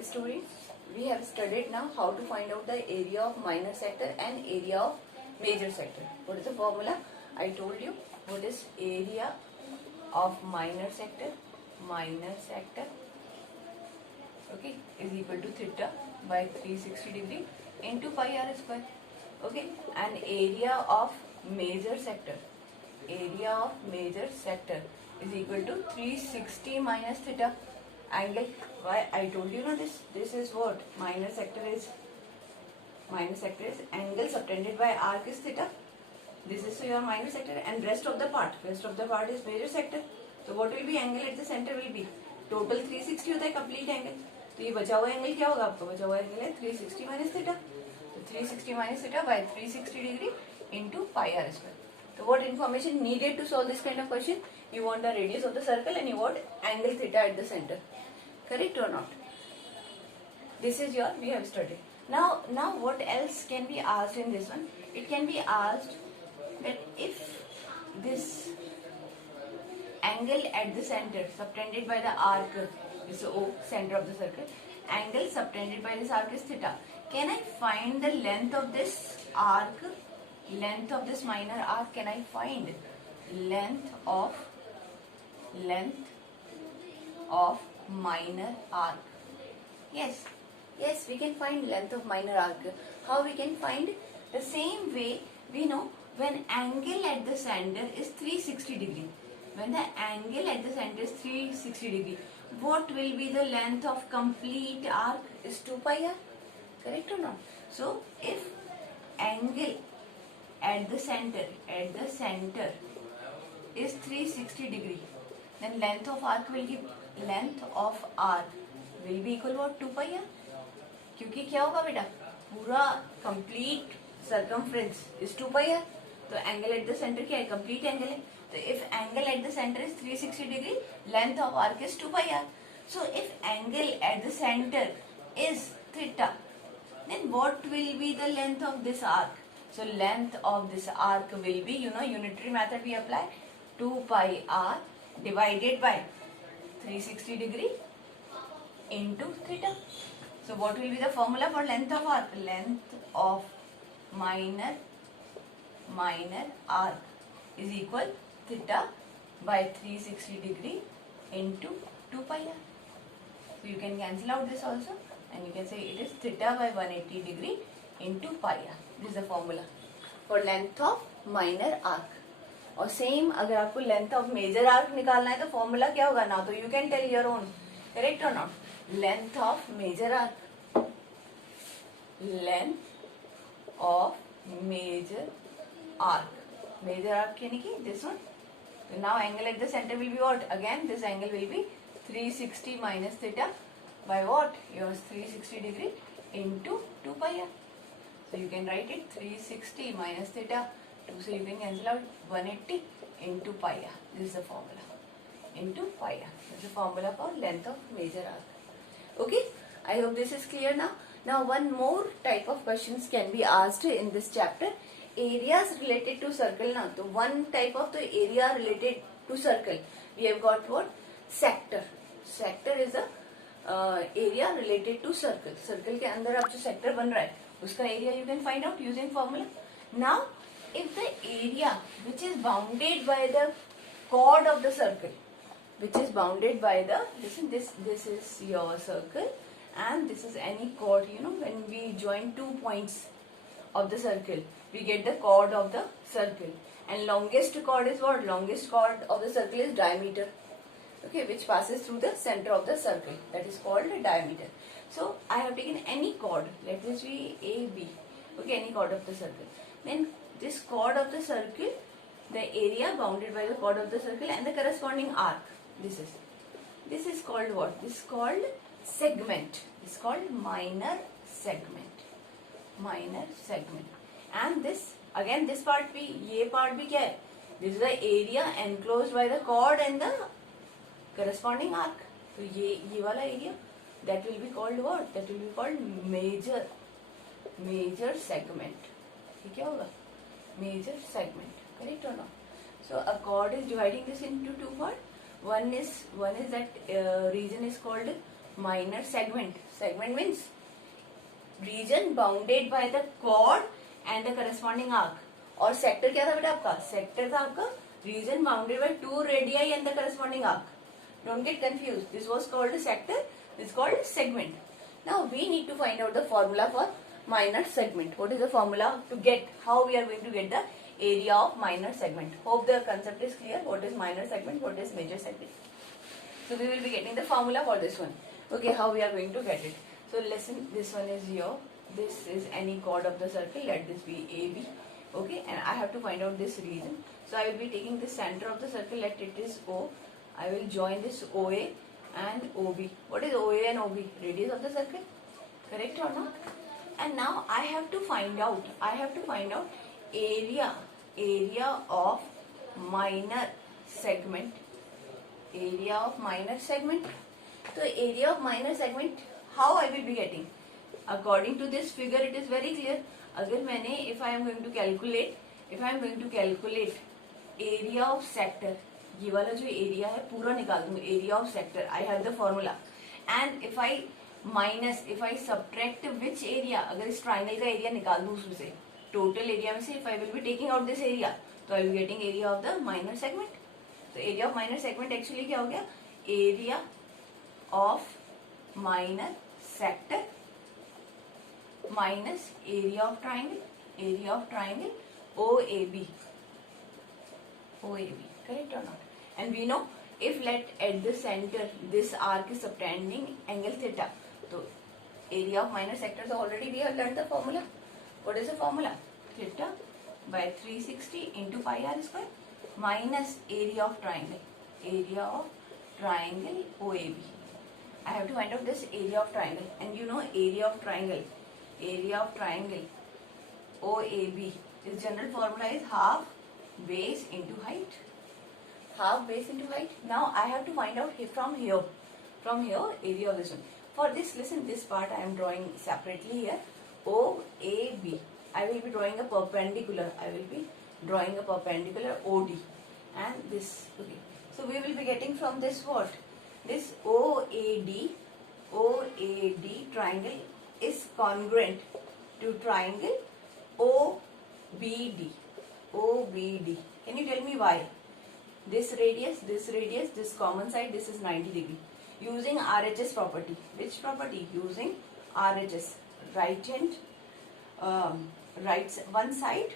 Students, we have studied now how to find out the area of minor sector and area of major sector. What is the formula? I told you what is area of minor sector. Minor sector, okay, is equal to theta by 360 degree into pi r square. Okay, and area of major sector. Area of major sector is equal to 360 minus theta angle. Why I told you now this is what minor sector is angle subtended by arc is theta. This is your minor sector and rest of the part is major sector. So what will be angle at the center will be total 360 होता है complete angle. तो ये बचा हुआ angle क्या होगा आपका? बचा हुआ एंगल है 360 minus theta. तो 360 minus theta by 360 degree into pi r square. So what information needed to solve this kind of question? You want the radius of the circle and you want angle theta at the center. Correct or not? This is your we have studied. Now what else can be asked in this one? It can be asked that if this angle at the center subtended by the arc is O, center of the circle, angle subtended by this arc is theta. Can I find the length of this arc? Length of this minor arc, can I find length of minor arc? Yes, we can find length of minor arc. How we can find? The same way we know when angle at the center is 360 degree. When the angle at the center is 360 degree, what will be the length of complete arc? Is 2 pi r. Correct or not? So if angle at the center is 360 degree, then length of arc will be equal to 2 pi r. क्योंकि क्या होगा बेटा, पूरा complete circumference is 2 pi r. तो angle at the center क्या है? Complete angle है. So if angle at the center is 360 degree, length of arc is 2 pi r. So if angle at the center is theta, then what will be the length of this arc? So length of this arc will be, unitary method we apply, 2 pi r divided by 360 degree into theta. So what will be the formula for length of arc? Length of minor arc is equal theta by 360 degree into 2 pi r. So you can cancel out this also and you can say it is theta by 180 degree into pi r. This is the formula for length of minor arc. और same अगर आपको length of major arc निकालना है तो formula क्या होगा ना? तो you can tell your own. Correct और not? Length of major arc, length of major arc यानी कि this one. So now angle at the center will be what? Again this angle will be 360 minus theta by what? Yours 360 degree into 2 pi r. So you can write it 360 minus theta. So you can cancel out 180 into pi r. This is the formula. Into pi r. This is the formula for length of major arc. Okay? I hope this is clear now. Now one more type of questions can be asked in this chapter. Areas related to circle now. So one type of the area related to circle. We have got what? Sector. Sector is a area related to circle. Circle के अंदर आप जो sector बन रहा है उसका area you can find out using formula. Now if the area which is bounded by the chord of the circle, which is bounded by the, listen, this is your circle and this is any chord, when we join 2 points of the circle, we get the chord of the circle. And longest chord is what? Longest chord of the circle is diameter. Okay, which passes through the center of the circle. That is called diameter. So I have taken any chord. Let this be AB. Okay, any chord of the circle. Then this chord of the circle, the area bounded by the chord of the circle and the corresponding arc. This is called what? This is called segment. This is called minor segment. Minor segment. And this again, this part भी, ये part भी क्या है? This is the area enclosed by the chord and the corresponding arc. तो ये वाला area, that will be called what? That will be called major segment. ये क्या होगा? Major segment. Correct or not? So a chord is dividing this into two parts. One is that region is called minor segment. Segment means region bounded by the chord and the corresponding arc. और sector क्या था बेटा आपका? Sector था आपका region bounded by two radii and the corresponding arc. Don't get confused. This was called a sector. This is called a segment. Now we need to find out the formula for minor segment. What is the formula to get? How we are going to get the area of minor segment? Hope the concept is clear. What is minor segment? What is major segment? So we will be getting the formula for this one. Okay, how we are going to get it? So listen, this one is here. This is any chord of the circle. Let this be AB. Okay, and I have to find out this region. So I will be taking the center of the circle. Let it is O. I will join this OA and OB. What is OA and OB? Radius of the circle. Correct or not? And now I have to find out. Area of minor segment. Area of minor segment. So area of minor segment, how I will be getting? According to this figure, it is very clear. अगर मैंने, if I am going to calculate area of sector, ये वाला जो area है पूरा निकाल दूँ, area of sector, I have the formula. And if I subtract which area, अगर इस triangle का area निकाल दूँ उसमें से, total area में से, if I will be taking out this area, तो I will be getting area of the minor segment. तो area of minor segment actually क्या हो गया? Area of minor sector minus area of triangle OAB. Correct or not? And we know if let at the center this arc is subtending angle theta, so area of minor sector, so already we have learned the formula. What is the formula? Theta by 360 into pi r square minus area of triangle OAB. I have to find out this area of triangle, and you know area of triangle OAB, its general formula is half base into height. Now I have to find out from here area of this one. For this, listen, this part I am drawing separately here. OAB, I will be drawing a perpendicular. OD, and this. Okay, so we will be getting from this what? This OAD triangle is congruent to triangle OBD. Can you tell me why? This radius, this common side, this is 90 degree. Using RHS property. Which property? Using RHS. Right hand, one side,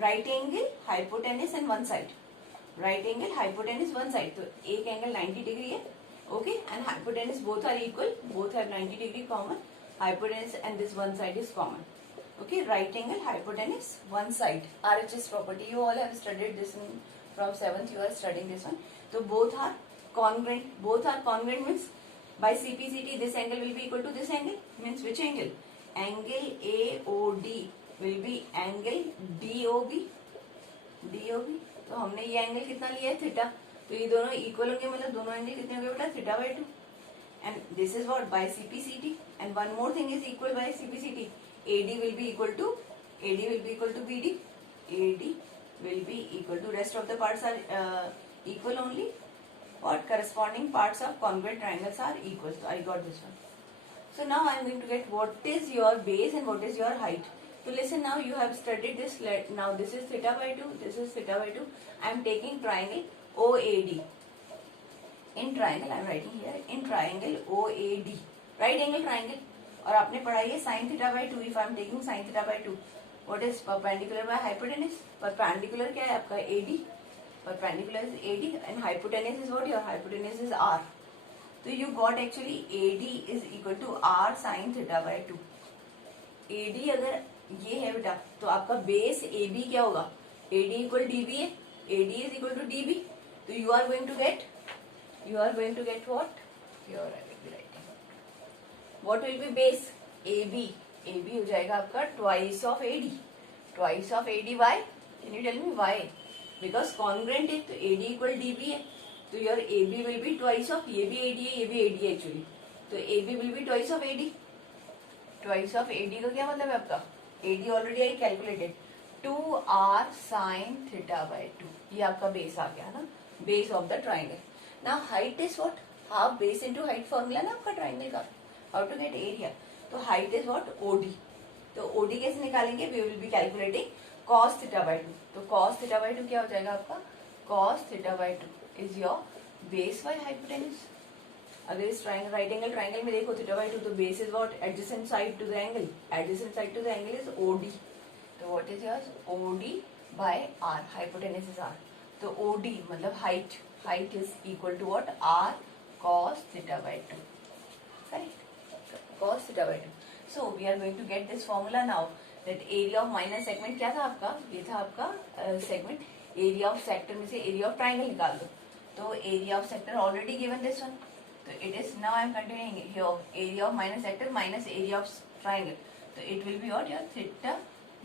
right angle, hypotenuse and one side. Right angle, hypotenuse, one side. So, एक angle 90 degree है. Okay, and hypotenuse both are equal. Both have 90 degree common. Hypotenuse and this one side is common. Okay, right angle, hypotenuse, one side. RHS property. You all have studied this from 7th. You are studying this one. So both are congruent. Means by CPCT this angle will be equal to this angle. Means which angle? Angle AOD will be angle DOB. तो हमने ये angle कितना लिया है? Theta. तो ये दोनों equal होंगे, मतलब दोनों एंगल कितने होंगे बेटा? Theta by 2. And this is what? By CPCT. And one more thing is equal by CPCT. AD will be equal to BD. AD will be equal to, rest of the parts are equal only. What? Corresponding parts of congruent triangles are equal. So I got this one. So now I am going to get what is your base and what is your height. So listen, now you have studied this. Now this is theta by 2. This is theta by 2. I am taking triangle OAD. In triangle, I am writing here, in triangle OAD, right angle triangle. और आपने पढ़ाई है sin theta by 2. If I am taking sin theta by 2, what is perpendicular by hypotenuse? Perpendicular क्या है आपका? AD. Perpendicular is AD and hypotenuse is what? Your hypotenuse is R. So you got actually AD is equal to R sin theta by 2. AD अगर ये है बेटा, तो आपका base AB क्या होगा? AD equal DB है. AD is equal to DB. So you are going to get what? Here I will be writing. What will be base? AB. AB हो जाएगा आपका twice of AD. Twice of AD. Why? Can you tell me why? Because congruent है, तो AD equal DB है. तो your AB will be twice of, ये भी AD है, ये भी AD है actually. तो AB will be twice of AD. Twice of AD का क्या मतलब है आपका? AD already I calculated. 2R sin theta by 2. ये आपका base आ गया ना? Base of the triangle. Now height is what? Half base into height formula ना आपका ट्राइंगल का, हाउ टू गेट एरिया. तो हाइट इज व्हाट, ओडी. तो OD कैसे निकालेंगे, we will be calculating cos theta by 2. तो cos थीटा बाई 2 क्या हो जाएगा आपका, cos theta by 2 is your base by hypotenuse. अगर इस ट्राइंगल, राइट एंगल ट्राइंगल में देखो थीटा बाई 2, तो base is what, adjacent side to the angle. Adjacent side to the angle is OD. तो what is your OD by R, hypotenuse is R. तो OD मतलब height, height is equal to what, R cos theta by 2. Correct, cos theta by 2. So we are going to get this formula now, that area of minor segment क्या था आपका, ये था आपका segment. Area of sector में से area of triangle निकाल दो. तो area of sector already given this one. So it is, now I am continuing here, area of minor sector minus area of triangle. So it will be what, your theta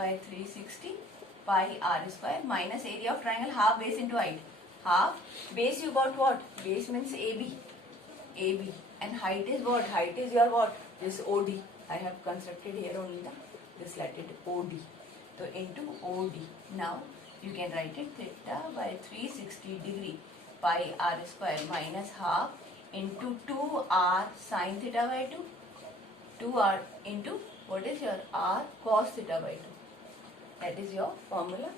by 360 pi r square minus area of triangle, half base into height. Half base you got what? Base means AB. AB. And height is what? Height is your what? This OD. I have constructed here only the, this let it OD. So into OD. Now you can write it theta by 360 degree pi r square minus half into 2r sin theta by 2, 2r into what is your r cos theta by 2. That is your formula.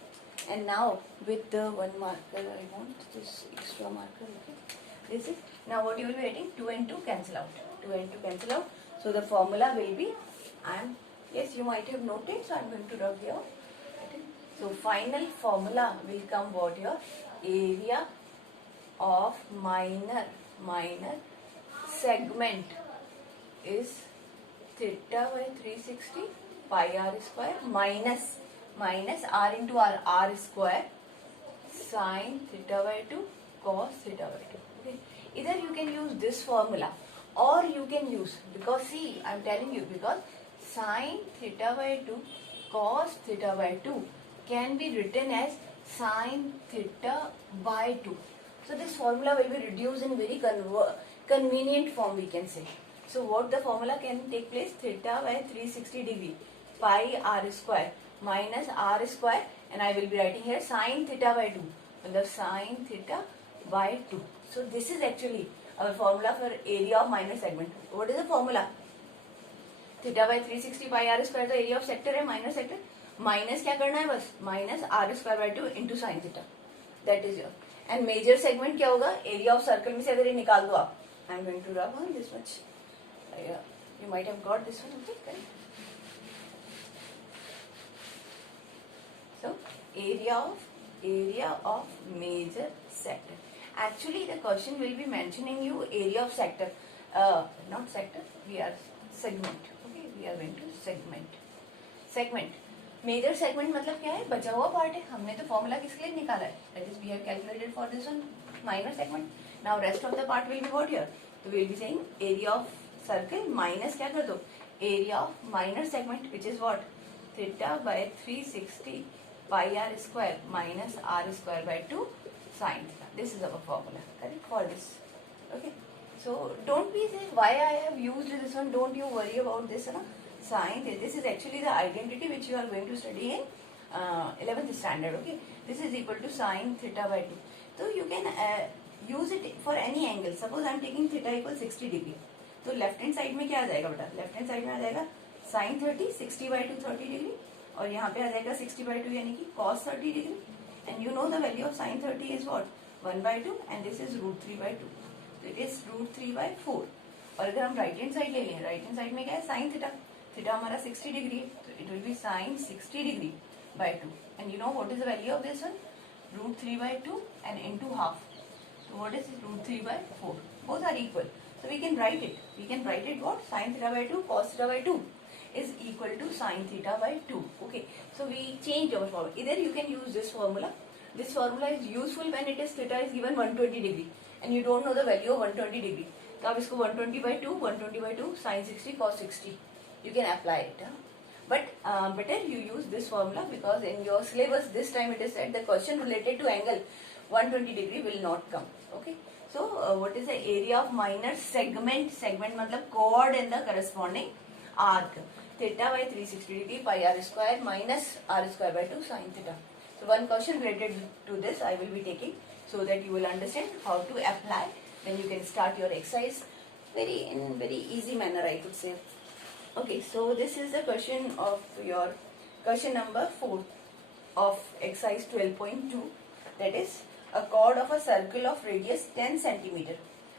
And now with the one marker, I want this extra marker. Okay, this is, now what you will be writing, 2 and 2 cancel out, 2 and 2 cancel out. So the formula will be, yes, you might have noted, so I am going to rub here. Okay. So final formula will come what, your area of minor segment is theta by 360 pi r square minus r into r square sin theta by 2 cos theta by 2. Okay, either you can use this formula or you can use, because see I am telling you, because sin theta by 2 cos theta by 2 can be written as sin theta by 2. So this formula will be reduced in very convenient form, we can say. So what the formula can take place, theta by 360 degree pi r square minus r square, and I will be writing here sin theta by 2, मतलब sin theta by 2. So this is actually our formula for area of minor segment. What is the formula? Theta by 360 pi r square तो area of sector है, minor sector, minus क्या करना है बस, minus r square by 2 into sin theta. That is your. And major segment क्या होगा, area of circle में से अगर ये निकाल दो आप, I am going to rub on this much, you might have got this one. Okay, correct. So area of major sector. Actually the question will be mentioning you area of sector, not sector, we are segment. Okay, we are going to segment. Major segment मतलब क्या है, बचा हुआ part है. हमने तो formula किसके लिए निकाला है, that is we have calculated for this one minor segment. Now rest of the part will be what here, तो will be saying area of circle minus क्या कर दो, area of minor segment which is what, theta by 360 pi are square minus r square by 2 sine theta. This is our formula, correct, for this. Okay, so don't be say why I have used this one, don't you worry about this, na. Sin, this is actually the identity which you are going to study in 11th standard. Okay, this is equal to sin theta by 2. So you can use it for any angle. Suppose I am taking theta equal 60 degree, तो left hand side में क्या आ जाएगा बेटा, left hand side में आ जाएगा sin 30, 60 by 2 30 degree, और यहाँ पे आ जाएगा 60 by 2 यानी कि cos 30 degree. And you know the value of sin 30 is what 1 by 2 and this is √3 by 2. तो इट इज √3 by 4. और अगर हम राइट हैंड साइड ले लें, राइट हैंड साइड में क्या है, साइन थीटा, थीटा हमारा 60 डिग्री है, तो it will be sine 60 degree by 2. And you know what is the value of this one, √3 by 2 and into half. So what is √3 by 4? Both are equal. So we can write it. We can write it what? Sin theta by 2 cos theta by 2 is equal to sin theta by 2. Okay. So we change our formula. Either you can use this formula. This formula is useful when it is theta is given 120 degree and you don't know the value of 120 degree. तो आप इसको 120 by 2, 120 by 2, sin 60 cos 60. You can apply it. But better you use this formula because in your syllabus this time it is said the question related to angle 120 degree will not come. Okay. So what is the area of minor segment? Segment मतलब chord in the corresponding arc. Theta by 360 degree pi r square minus r square by 2 sin theta. So one question related to this I will be taking so that you will understand how to apply then you can start your exercise in very easy manner, I could say. Okay, so this is the question of your question number 4 of exercise 12.2, that is a chord of a circle of radius 10 centimeter.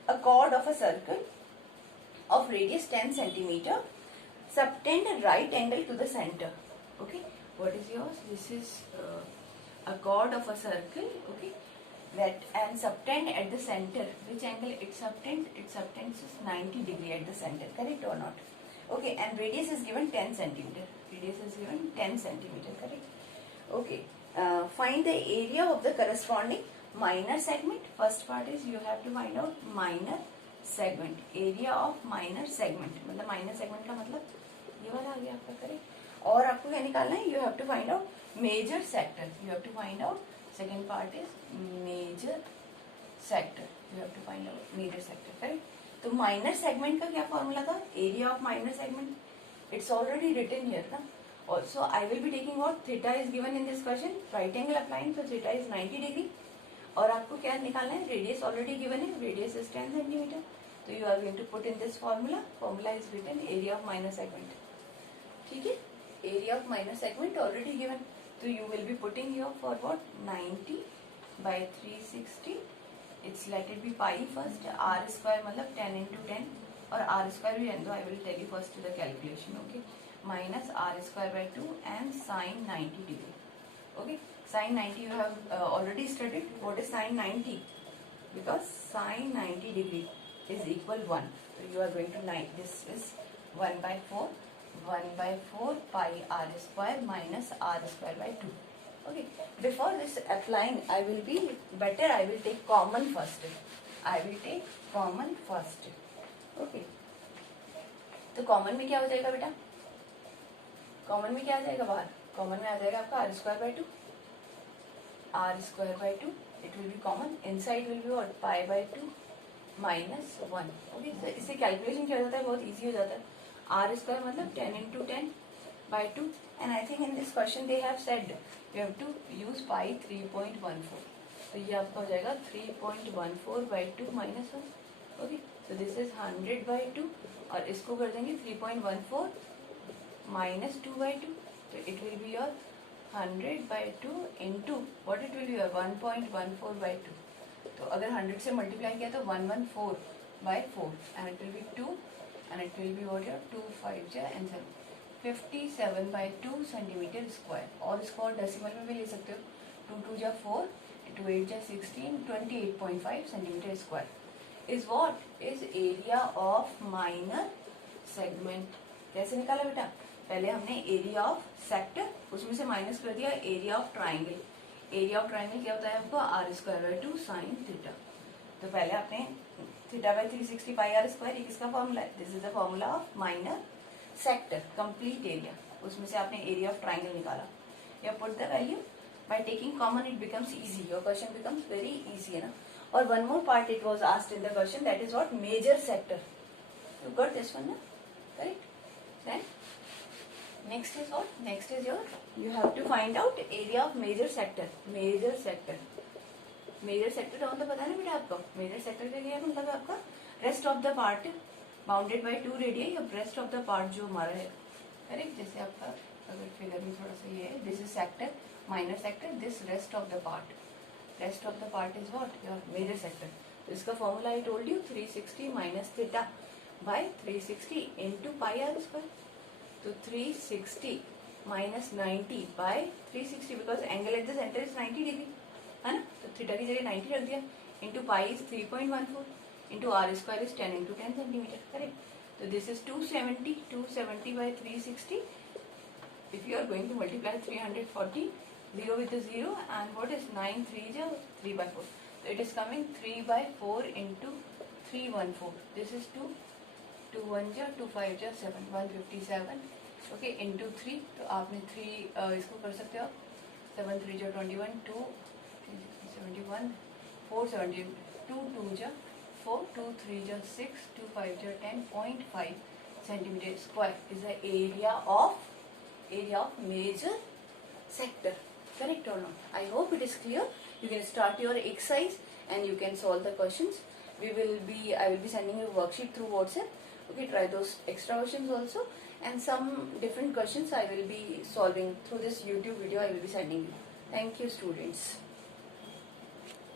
A chord of a circle of radius 10 centimeter subtend a right angle to the center. Okay, what is yours? This is a chord of a circle, okay, that and subtend at the center. Which angle it subtends? It subtends is 90 degree at the center, correct or not? Okay, and radius is given 10 centimeter. Radius is given 10 centimeter, correct? Okay, find the area of the corresponding minor segment. First part is you have to find out minor segment, area of minor segment. मतलब minor segment का मतलब ये वाला आ गया आपका, correct. और आपको क्या निकालना है? You have to find out major sector. You have to find out. Second part is major sector. You have to find out major sector, correct? तो minor segment का क्या formula था? Area of minor segment. It's already written here, ना? Also, I will be taking what theta is given in this question. Right angle applying, so theta is 90 degree. और आपको क्या निकालना है? Radius already given है. Radius is 10 centimeter. So you are going to put in this formula. Formula is written area of minor segment. ठीक है? Area of minor segment already given. So you will be putting here for what? 90 by 360. It's let it be pi first. R square मतलब 10 into 10. और R square भी रहने दो. I will tell you first the calculation. Okay? Minus R square by 2 and sine 90 degree. Okay? Sine 90 you have already studied. What is sine 90? Because sine 90 degree is equal 1. So you are going to this is 1 by 4. 1 by 4 pi R square minus R square by 2. Okay. Before this applying, I will take common first. I will take common first. Okay. तो common में क्या हो जाएगा बेटा? Common में क्या आ जाएगा बाहर? कॉमन में आ जाएगा आपका R square by 2. R square by 2 it will be common. Inside will be what? Pi by 2 minus 1. Okay, तो इससे कैलकुलेशन क्या हो जाता है? बहुत इजी हो जाता है. आर स्क्वायर मतलब 10 into 10 by 2. And I think in this question they have said you have to use pi 3.14. तो ये आपका हो जाएगा 3.14 by 2 minus 1. Okay, so this is 100 by 2 और इसको कर देंगे 3.14 minus 2 by 2. So it will be your 100 by 2 into what it will be your 1.14 by 2. तो अगर 100 से मल्टीप्लाई किया तो 114 by 4 and it will be 2 and it will be what your 2 5 ja and 7 57 by 2 centimeter square. और इसको और decimal में भी ले सकते हो. 2 2 ja 4, 2 8 ja 16, 28.5 centimeter square is what is area of minor segment. कैसे निकाला बेटा? पहले हमने एरिया ऑफ सेक्टर, उसमें से माइनस कर दिया area of triangle. Area of triangle क्या होता है आपको? R square by 2 sine theta. तो पहले आपने theta by 360 pi are square, ये किसका फॉर्मूला है? This is the formula of minor sector complete area. उसमें से आपने एरिया ऑफ ट्राइंगल निकाला. You put the value by taking common. It becomes easy. Your question becomes very easy, है ना. और one more part it was asked in the question, that is what? Major sector. You got this one ना? Correct. Then next is what? Next is you have to find out area of major sector. Major sector. Major sector का मतलब पता है ना बेटा आपको? Major sector का क्या मतलब है आपका? Rest of the part bounded by 2 radii या rest of the part जो हमारा है, करेक्ट. जैसे आपका अगर फिगर में थोड़ा सा ये है, this is sector, minor sector, this rest of the part. Rest of the part is what? Your major sector. तो इसका formula I told you 360 minus theta by 360 into pi r square. तो 360 minus 90 by 360 because angle at the center is 90 degree, है ना. तो theta की जगह 90 रख दिया. into pi is 3.14 into r square is 10 into 10 centimeter, correct. तो this is 270 by 360. if you are going to multiply 340 0 with the 0 and what is 9 3 ja 3 by 4. so it is coming 3 by 4 into 314. this is 2 2 1 जा 2 5 जा 7 157. Okay into 3. तो आपने 3 इसको कर सकते हो. 7 3 जा 21 2 71 4 70 2 2 जा 4 2 3 जा 6 2 5 जा 10.5 centimeter square is the area of major sector. Correct or not? I hope it is clear. You can start your exercise and you can solve the questions. I will be sending you a worksheet through WhatsApp. Okay, try those extra questions also, and some different questions I will be solving through this YouTube video I will be sending you. Thank you, students.